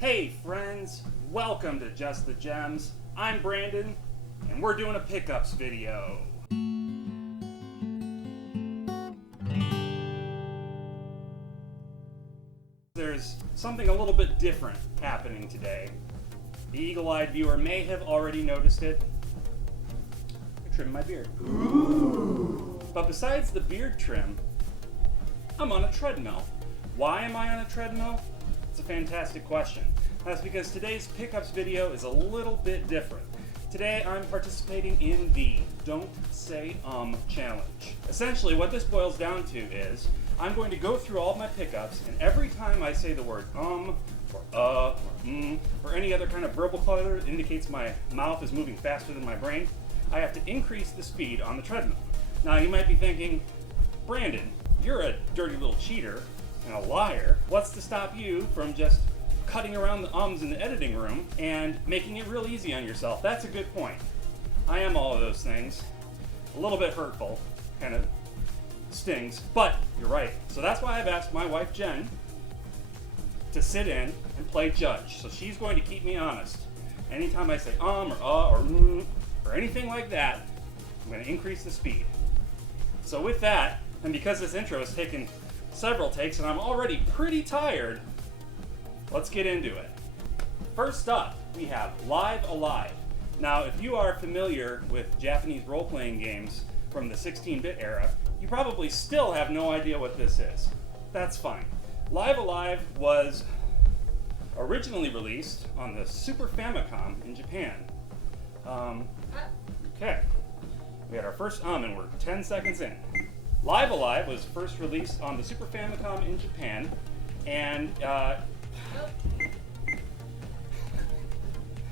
Hey friends, welcome to Just the Gems. I'm Brandon, and we're doing a pickups video. There's something a little bit different happening today. The eagle-eyed viewer may have already noticed it. I trimmed my beard. Ooh. But besides the beard trim, I'm on a treadmill. Why am I on a treadmill? It's a fantastic question. That's because today's pickups video is a little bit different. Today I'm participating in the Don't Say challenge. Essentially what this boils down to is I'm going to go through all of my pickups, and every time I say the word or or or any other kind of verbal clutter that indicates my mouth is moving faster than my brain, I have to increase the speed on the treadmill. Now you might be thinking, Brandon, you're a dirty little cheater and a liar. What's to stop you from just cutting around the ums in the editing room and making it real easy on yourself? That's a good point. I am all of those things. A little bit hurtful, kind of stings, but you're right. So that's why I've asked my wife Jen to sit in and play judge. So she's going to keep me honest. Anytime I say or anything like that, I'm going to increase the speed. So with that, and because this intro has taken several takes and I'm already pretty tired, let's get into it. First up, we have Live Alive. Now, if you are familiar with Japanese role-playing games from the 16-bit era, you probably still have no idea what this is. That's fine. Live Alive was originally released on the Super Famicom in Japan. Okay, we had our first and we're 10 seconds in. Live Alive was first released on the Super Famicom in Japan, and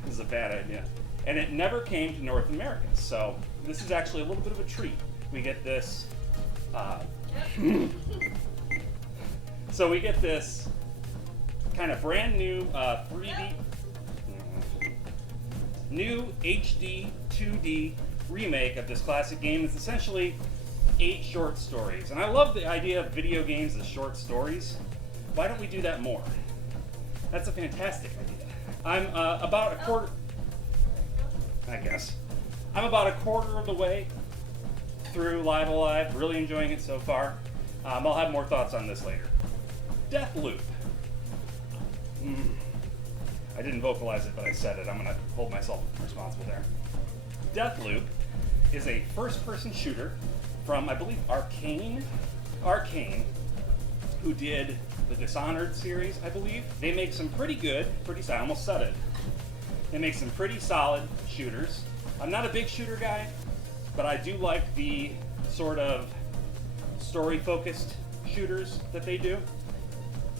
this is a bad idea. And it never came to North America, so this is actually a little bit of a treat. We get this, so we get this kind of brand new 3D, new HD 2D remake of this classic game. It's essentially 8 short stories. And I love the idea of video games as short stories. Why don't we do that more? That's a fantastic idea. I'm about a quarter of the way through Live Alive, really enjoying it so far. I'll have more thoughts on this later. Deathloop. I didn't vocalize it, but I said it. I'm going to hold myself responsible there. Deathloop is a first-person shooter from, I believe, Arcane, who did the Dishonored series, I believe. They make some I almost said it. They make some pretty solid shooters. I'm not a big shooter guy, but I do like the sort of story-focused shooters that they do.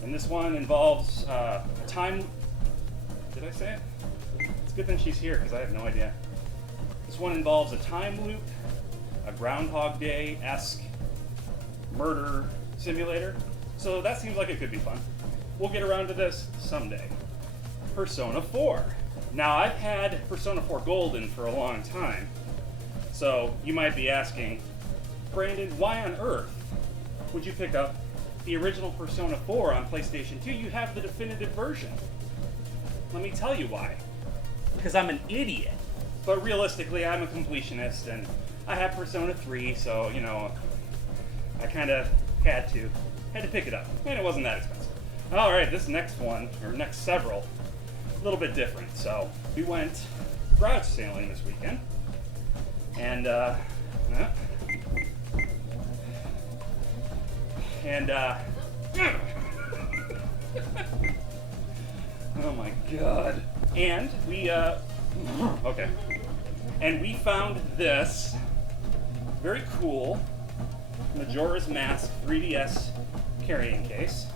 And this one involves a time... Did I say it? It's a good thing she's here, because I have no idea. This one involves a time loop, a Groundhog Day-esque murder simulator. So that seems like it could be fun. We'll get around to this someday. Persona 4. Now, I've had Persona 4 Golden for a long time, so you might be asking, Brandon, why on earth would you pick up the original Persona 4 on PlayStation 2? You have the definitive version. Let me tell you why. Because I'm an idiot. But realistically, I'm a completionist, and I have Persona 3, so, you know, I kind of had to pick it up, and it wasn't that expensive. All right, this next one, or next several, a little bit different. So we went garage sailing this weekend, and oh my god! And we okay, and we found this very cool Majora's Mask 3DS carrying case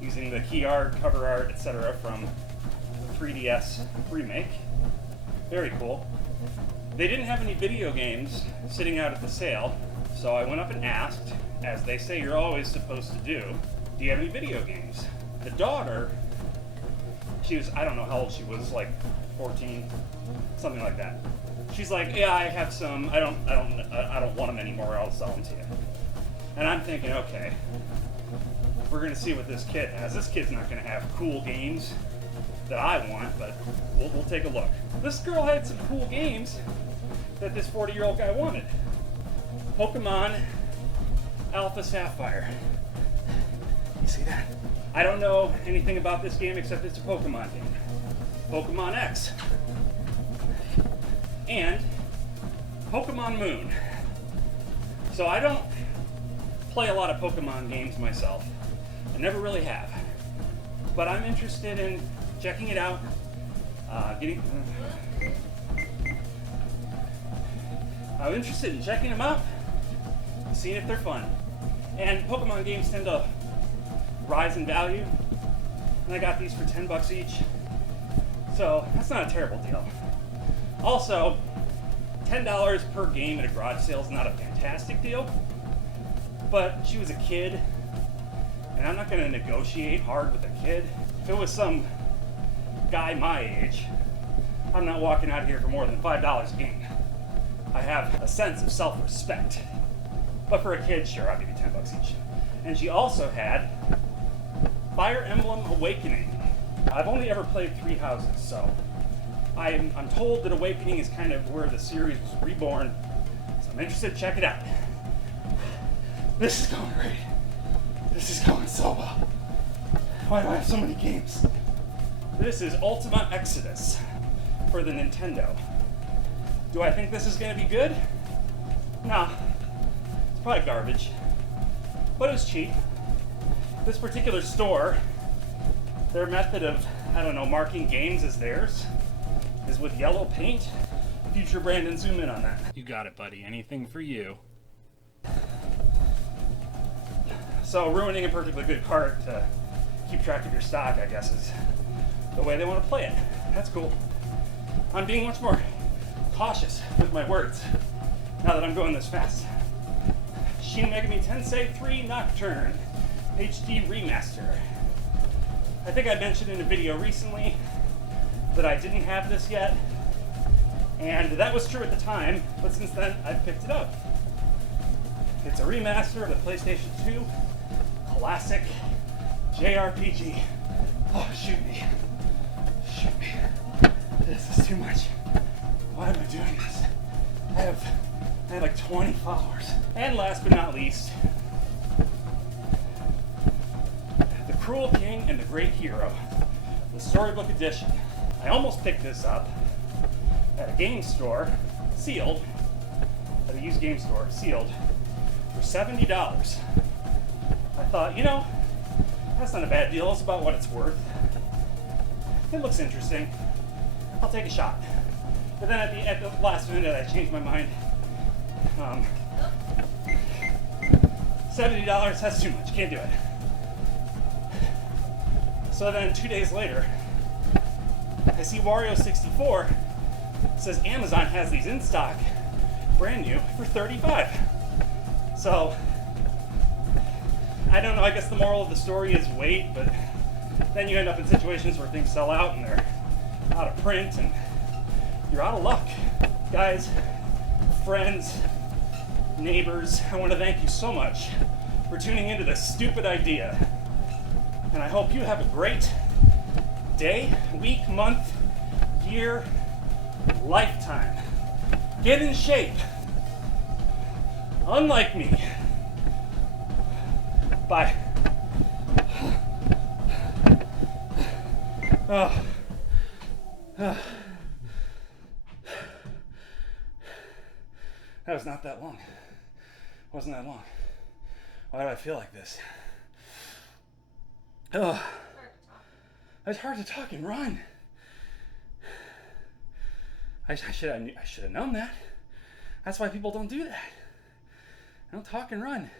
using the key art, cover art, etc. from 3DS remake. Very cool. They didn't have any video games sitting out at the sale, so I went up and asked, as they say you're always supposed to do you have any video games? The daughter, she was, I don't know how old she was, like 14, something like that. She's like, yeah, I have some, I don't want them anymore, I'll sell them to you. And I'm thinking, okay, we're gonna see what this kid has. This kid's not gonna have cool games. that I want, but we'll take a look. This girl had some cool games that this 40-year-old guy wanted. Pokemon Alpha Sapphire. You see that? I don't know anything about this game except it's a Pokemon game. Pokemon X. And Pokemon Moon. So I don't play a lot of Pokemon games myself. I never really have. But I'm interested in checking it out. I'm interested in checking them out, seeing if they're fun. And Pokemon games tend to rise in value. And I got these for $10 each. So that's not a terrible deal. Also, $10 per game at a garage sale is not a fantastic deal. But she was a kid, and I'm not going to negotiate hard with a kid. If it was some guy my age, I'm not walking out here for more than $5 a game. I have a sense of self-respect. But for a kid, sure, I'll give you $10 each. And she also had Fire Emblem Awakening. I've only ever played 3 houses, so I'm told that Awakening is kind of where the series was reborn. So I'm interested to check it out. This is going great. This is going so well. Why do I have so many games? This is Ultima Exodus for the Nintendo. Do I think this is going to be good? Nah, it's probably garbage. But it was cheap. This particular store, their method of, marking games as theirs is with yellow paint. Future Brandon, zoom in on that. You got it, buddy. Anything for you. So ruining a perfectly good cart to keep track of your stock, I guess, is the way they want to play it. That's cool. I'm being much more cautious with my words now that I'm going this fast. Shin Megami Tensei 3 Nocturne HD Remaster. I think I mentioned in a video recently that I didn't have this yet, and that was true at the time, but since then I've picked it up. It's a remaster of the PlayStation 2 classic JRPG. Oh, shoot me. Shoot me. This is too much. Why am I doing this? I have like 20 followers. And last but not least, The Cruel King and the Great Hero, the Storybook Edition. I almost picked this up at a game store, sealed, at a used game store, sealed, for $70. I thought, that's not a bad deal. It's about what it's worth. It looks interesting. I'll take a shot. But then at the last minute, I changed my mind. $70, that's too much. Can't do it. So then 2 days later, I see Wario 64 says Amazon has these in stock, brand new, for $35. So, I don't know, I guess the moral of the story is wait, but then you end up in situations where things sell out and they're out of print and you're out of luck. Guys, friends, neighbors, I want to thank you so much for tuning into this stupid idea. And I hope you have a great day, week, month, year, lifetime. Get in shape. Unlike me. Bye. Oh. That was not that long. Wasn't that long. Why do I feel like this? Oh. It's hard to talk and run. I should have known that. That's why people don't do that. They don't talk and run.